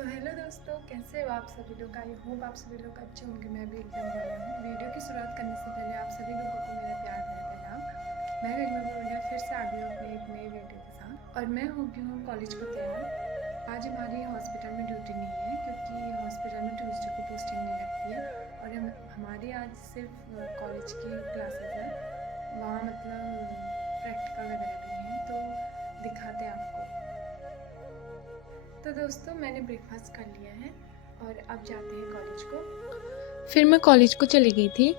तो हेलो दोस्तों, कैसे हो आप सभी लोग। आई होप आप सभी लोग अच्छे होंगे। मैं भी एकदम बढ़िया हूँ। वीडियो की शुरुआत करने से पहले आप सभी लोगों को मेरा प्यार भरा प्रणाम। मैं गरिमा बोलिया फिर से आ गई हूँ अपने एक नए वीडियो के साथ, और मैं हो गई हूँ कॉलेज को तैयार। आज हमारी हॉस्पिटल में ड्यूटी नहीं है क्योंकि हॉस्पिटल में ट्यूसडे को पोस्टिंग नहीं लगती है, और हमारी आज सिर्फ कॉलेज की क्लासेस है। वहाँ मतलब प्रैक्टिकल वगैरह भी हैं, तो दिखाते हैं आपको। तो दोस्तों, मैंने ब्रेकफास्ट कर लिया है और अब जाते हैं कॉलेज को। फिर मैं कॉलेज को चली गई थी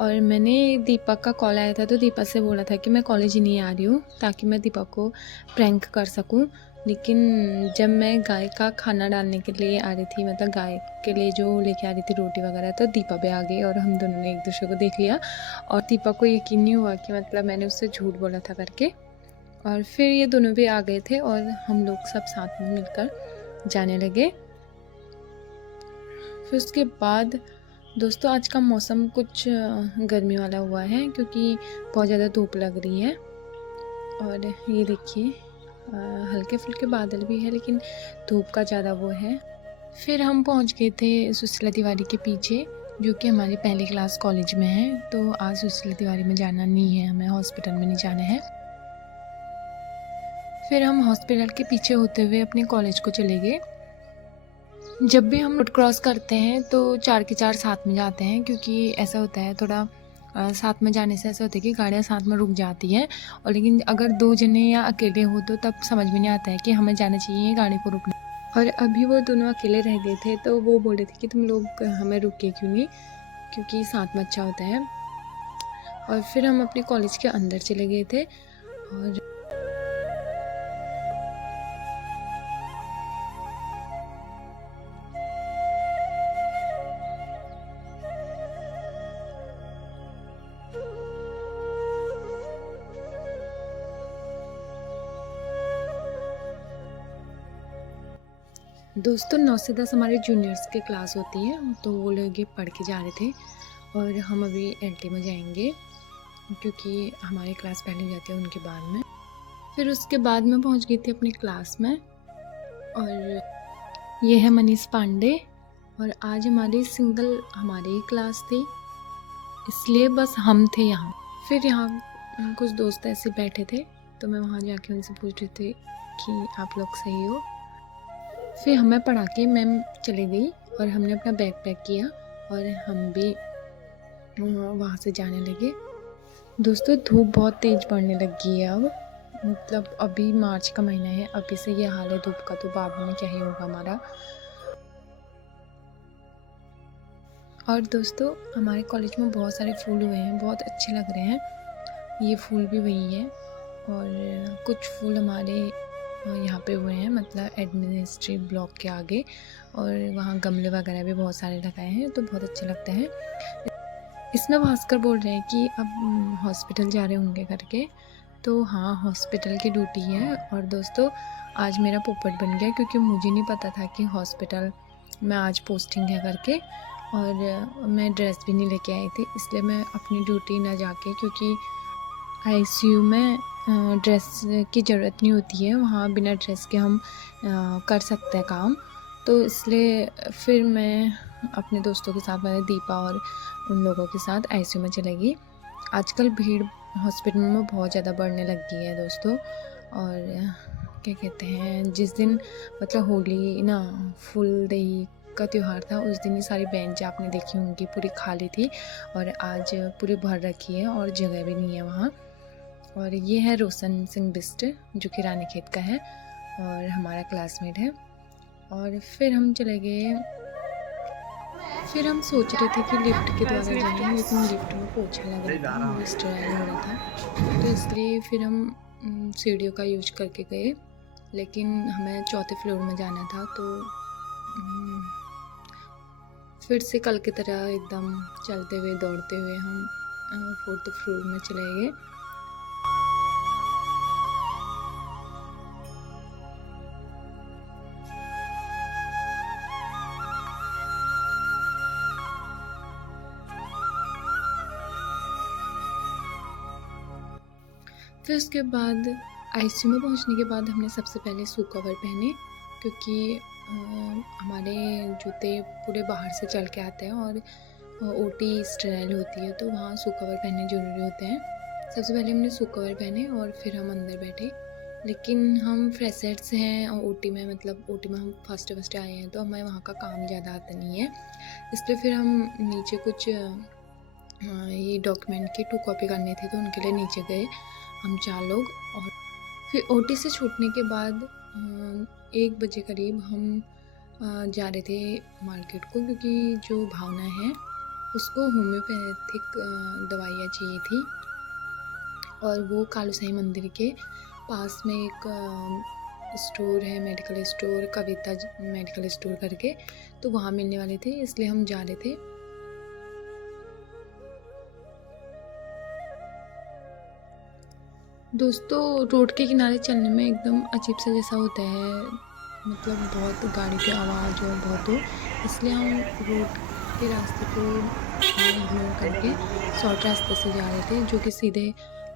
और मैंने दीपक का कॉल आया था, तो दीपक से बोला था कि मैं कॉलेज ही नहीं आ रही हूँ ताकि मैं दीपक को प्रैंक कर सकूँ। लेकिन जब मैं गाय का खाना डालने के लिए आ रही थी, मतलब गाय के लिए जो लेके आ रही थी रोटी वगैरह, तो दीपक भी आ गई और हम दोनों ने एक दूसरे को देख लिया। और दीपक को यकीन नहीं हुआ कि मतलब मैंने उससे झूठ बोला था करके। और फिर ये दोनों भी आ गए थे और हम लोग सब साथ में मिलकर जाने लगे। फिर उसके बाद दोस्तों, आज का मौसम कुछ गर्मी वाला हुआ है क्योंकि बहुत ज़्यादा धूप लग रही है। और ये देखिए, हल्के फुल्के बादल भी है लेकिन धूप का ज़्यादा वो है। फिर हम पहुंच गए थे सुशीला तिवारी के पीछे, जो कि हमारी पहली क्लास कॉलेज में है। तो आज सुशीला तिवारी में जाना नहीं है, हमें हॉस्पिटल में नहीं जाना है। फिर हम हॉस्पिटल के पीछे होते हुए अपने कॉलेज को चले गए। जब भी हम रोड क्रॉस करते हैं तो 4 के 4 साथ में जाते हैं, क्योंकि ऐसा होता है थोड़ा साथ में जाने से ऐसा होता है कि गाड़ियाँ साथ में रुक जाती हैं। और लेकिन अगर 2 जने या अकेले हो तो तब समझ में नहीं आता है कि हमें जाना चाहिए गाड़ी को रुकना। और अभी वो दोनों अकेले रह गए थे, तो वो बोल रहे थे कि तुम लोग हमें रुके क्यों नहीं, क्योंकि साथ में अच्छा होता है। और फिर हम अपने कॉलेज के अंदर चले गए थे। और दोस्तों, 9 से 10 हमारे जूनियर्स की क्लास होती है, तो वो लोग ये पढ़ के जा रहे थे। और हम अभी एलटी में जाएंगे क्योंकि हमारी क्लास पहले हो जाती है उनके बाद में। फिर उसके बाद मैं पहुंच गई थी अपनी क्लास में। और ये है मनीष पांडे। और आज हमारी सिंगल हमारी ही क्लास थी, इसलिए बस हम थे यहाँ। फिर यहाँ कुछ दोस्त ऐसे बैठे थे, तो मैं वहाँ जाके उनसे पूछ रही थी कि आप लोग सही हो। फिर हमें पढ़ा के मैम चली गई और हमने अपना बैग पैक किया और हम भी वहाँ से जाने लगे। दोस्तों, धूप बहुत तेज़ पड़ने लगी है अब, मतलब अभी मार्च का महीना है, अभी से ये हाल है धूप का, तो बाद में क्या ही होगा हमारा। और दोस्तों, हमारे कॉलेज में बहुत सारे फूल हुए हैं, बहुत अच्छे लग रहे हैं। ये फूल भी वही है। और कुछ फूल हमारे यहाँ पे हुए हैं, मतलब एडमिनिस्ट्रेटिव ब्लॉक के आगे। और वहाँ गमले वगैरह भी बहुत सारे लगाए हैं, तो बहुत अच्छा लगता है। इसमें भास्कर बोल रहे हैं कि अब हॉस्पिटल जा रहे होंगे करके। तो हाँ, हॉस्पिटल की ड्यूटी है। और दोस्तों, आज मेरा पोपट बन गया क्योंकि मुझे नहीं पता था कि हॉस्पिटल में आज पोस्टिंग है करके। और मैं ड्रेस भी नहीं लेके आई थी, इसलिए मैं अपनी ड्यूटी ना जाके, क्योंकि आईसीयू में ड्रेस की ज़रूरत नहीं होती है, वहाँ बिना ड्रेस के हम कर सकते हैं काम। तो इसलिए फिर मैं अपने दोस्तों के साथ, मैंने दीपा और उन लोगों के साथ आईसीयू में चली गई। आजकल भीड़ हॉस्पिटल में बहुत ज़्यादा बढ़ने लग गई है दोस्तों। और क्या कहते हैं, जिस दिन मतलब होली ना, फुल दही का त्यौहार था, उस दिन ही सारी बेंच आपने देखी होंगी पूरी खाली थी, और आज पूरी भर रखी है और जगह भी नहीं है वहाँ। और ये है रोशन सिंह बिस्ट, जो कि रानीखेत का है और हमारा क्लासमेट है। और फिर हम चले गए। फिर हम सोच रहे थे कि लिफ्ट के द्वारा जाएं, लेकिन लिफ्ट में पोछा लग रहा था, वो स्टेराइल हो रहा था, तो इसलिए फिर हम सीढ़ियों का यूज करके गए। लेकिन हमें 4थे फ्लोर में जाना था, तो फिर से कल की तरह एकदम चलते हुए दौड़ते हुए हम 4th फ्लोर में चले गए। फिर उसके बाद आईसीयू में पहुंचने के बाद हमने सबसे पहले शू कवर पहने, क्योंकि हमारे जूते पूरे बाहर से चल के आते हैं और ओटी स्टेराइल होती है, तो वहाँ शू कवर पहनने ज़रूरी होते हैं। सबसे पहले हमने शू कवर पहने और फिर हम अंदर बैठे। लेकिन हम फ्रेशर्स हैं और ओटी में मतलब ओटी में हम फर्स्ट आए हैं, तो हमें वहाँ का काम ज़्यादा आता नहीं है, इसलिए फिर हम नीचे कुछ ये डॉक्यूमेंट की 2 कॉपी करनी थी, तो उनके लिए नीचे गए हम 4 लोग। और फिर ओटी से छूटने के बाद 1 बजे करीब हम जा रहे थे मार्केट को, क्योंकि जो भावना है उसको होम्योपैथिक दवाइयाँ चाहिए थी, और वो कालू साईं मंदिर के पास में एक स्टोर है, मेडिकल स्टोर, कविता मेडिकल स्टोर करके, तो वहाँ मिलने वाले थे, इसलिए हम जा रहे थे। दोस्तों, रोड के किनारे चलने में एकदम अजीब सा जैसा होता है, मतलब बहुत गाड़ी की आवाज़ और बहुत हो, इसलिए हम रोड के रास्ते को इग्नोर करके शॉर्ट रास्ते से जा रहे थे, जो कि सीधे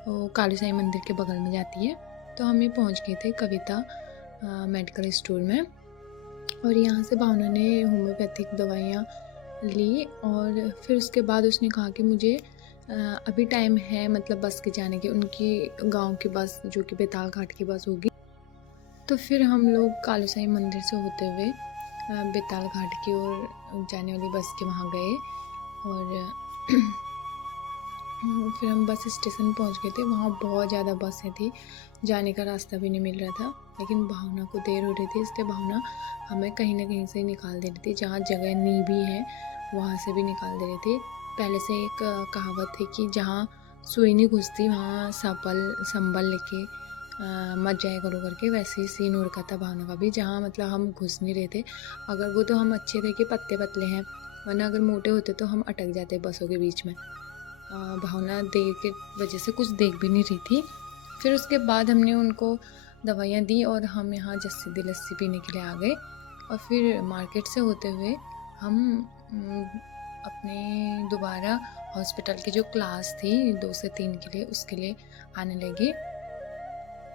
कालू साईं मंदिर के बगल में जाती है। तो हम ये पहुँच गए थे कविता मेडिकल स्टोर में, और यहाँ से भावना ने होम्योपैथिक दवाइयाँ ली, और फिर उसके बाद उसने कहा कि मुझे अभी टाइम है मतलब बस के जाने के, उनकी गांव की बस जो कि बेताल घाट की बस होगी। तो फिर हम लोग कालू साईं मंदिर से होते हुए बेताल घाट की ओर जाने वाली बस के वहाँ गए, और फिर हम बस स्टेशन पहुँच गए थे। वहाँ बहुत ज़्यादा बसें थी, जाने का रास्ता भी नहीं मिल रहा था, लेकिन भावना को देर हो रही थी, इसलिए भावना हमें कहीं ना कहीं से निकाल दे रही थी, जहाँ जगह नहीं भी है वहाँ से भी निकाल दे रही थी। पहले से एक कहावत है कि जहाँ सुई नहीं घुसती वहाँ संबल लेके मत जाया करो करके, वैसे ही सीन हो रखा था भावना का भी, जहाँ मतलब हम घुस नहीं रहे थे। अगर वो तो हम अच्छे थे कि पत्ते पतले हैं, वरना अगर मोटे होते तो हम अटक जाते बसों के बीच में। भावना देर के वजह से कुछ देख भी नहीं रही थी। फिर उसके बाद हमने उनको दवाइयाँ दी और हम यहाँ जस्सी दी लस्सी पीने के लिए आ गए, और फिर मार्केट से होते हुए हम अपने दोबारा हॉस्पिटल की जो क्लास थी 2 से 3 के लिए, उसके लिए आने लगे।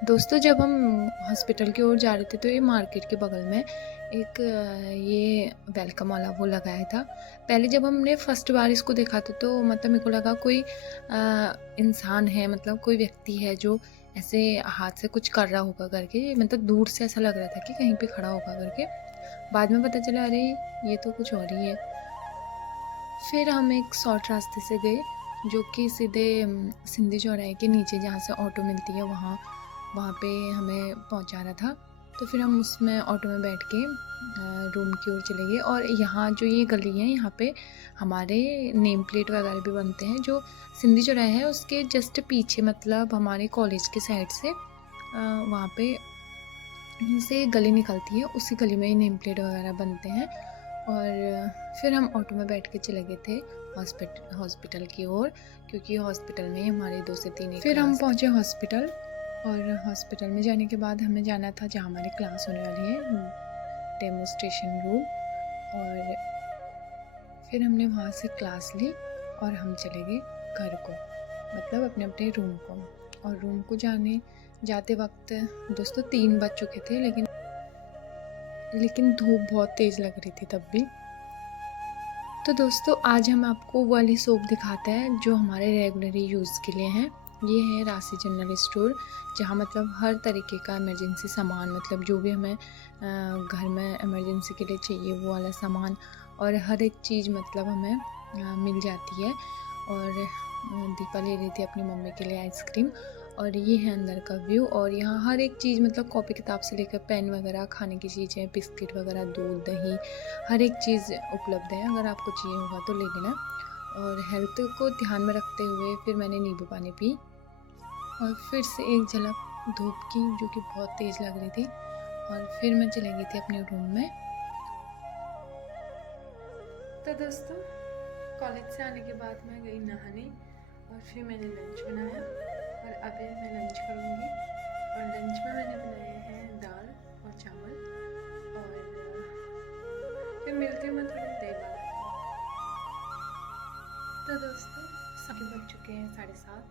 दोस्तों, जब हम हॉस्पिटल की ओर जा रहे थे तो ये मार्केट के बगल में एक ये वेलकम वाला वो लगाया था। पहले जब हमने फर्स्ट बार इसको देखा था तो मतलब मेरे को लगा कोई इंसान है, मतलब कोई व्यक्ति है जो ऐसे हाथ से कुछ कर रहा होगा करके, मतलब दूर से ऐसा लग रहा था कि कहीं पे खड़ा होगा करके। बाद में पता चला अरे ये तो कुछ और ही है। फिर हम एक शॉर्ट रास्ते से गए, जो कि सीधे सिंधी चौराहे के नीचे जहाँ से ऑटो मिलती है वहाँ पे हमें पहुँचा रहा था। तो फिर हम उसमें ऑटो में बैठ के रूम की ओर चले गए, और यहाँ जो ये गली है यहाँ पे हमारे नेम प्लेट वगैरह भी बनते हैं। जो सिंधी चौराहा है उसके जस्ट पीछे, मतलब हमारे कॉलेज के साइड से वहाँ पे से गली निकलती है, उसी गली में ही नेम प्लेट वगैरह बनते हैं। और फिर हम ऑटो में बैठ के चले गए थे हॉस्पिटल की ओर, क्योंकि हॉस्पिटल में ही हमारे 2 से 3 फिर हम पहुँचे हॉस्पिटल, और हॉस्पिटल में जाने के बाद हमें जाना था जहाँ हमारी क्लास होने वाली है, डेमोस्ट्रेशन रूम। और फिर हमने वहाँ से क्लास ली और हम चले गए घर को, मतलब अपने अपने रूम को। और रूम को जाते वक्त दोस्तों 3 बज चुके थे, लेकिन धूप बहुत तेज़ लग रही थी तब भी। तो दोस्तों, आज हम आपको वो वाली सोप दिखाते हैं जो हमारे रेगुलरी यूज़ के लिए हैं। ये है राशि जनरल स्टोर, जहाँ मतलब हर तरीके का इमरजेंसी सामान, मतलब जो भी हमें घर में इमरजेंसी के लिए चाहिए वो वाला सामान, और हर एक चीज़ मतलब हमें मिल जाती है। और दीपा ले रही थी अपनी मम्मी के लिए आइसक्रीम, और ये है अंदर का व्यू। और यहाँ हर एक चीज़, मतलब कॉपी किताब से लेकर पेन वगैरह, खाने की चीज़ें, बिस्किट वगैरह, दूध, दही, हर एक चीज़ उपलब्ध है। अगर आपको चाहिए होगा तो ले लेना। और हेल्थ को ध्यान में रखते हुए फिर मैंने नींबू पानी पी, और फिर से एक झलक धूप की जो कि बहुत तेज़ लग रही थी, और फिर मैं चली गई थी अपने रूम में। तो दोस्तों, कॉलेज से आने के बाद मैं गई नहाने, और फिर मैंने लंच बनाया, और अभी मैं लंच करूँगी। और लंच में मैंने बनाए हैं दाल और चावल, और फिर मिलती हूँ मैं थोड़ी देर बाद। तो दोस्तों, सभी बज चुके हैं 7:30,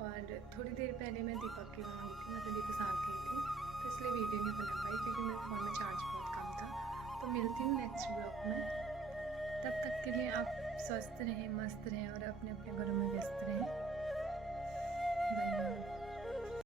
और थोड़ी देर पहले मैं दीपक के वहाँ गई थी, मतलब दीपक साथ गई थी, तो इसलिए वीडियो नहीं बना पाई क्योंकि मेरे फ़ोन में चार्ज बहुत कम था। मिलती हूँ नेक्स्ट ब्लॉग में। तब तक के लिए आप स्वस्थ रहें, मस्त रहें और अपने अपने घरों में व्यस्त रहें।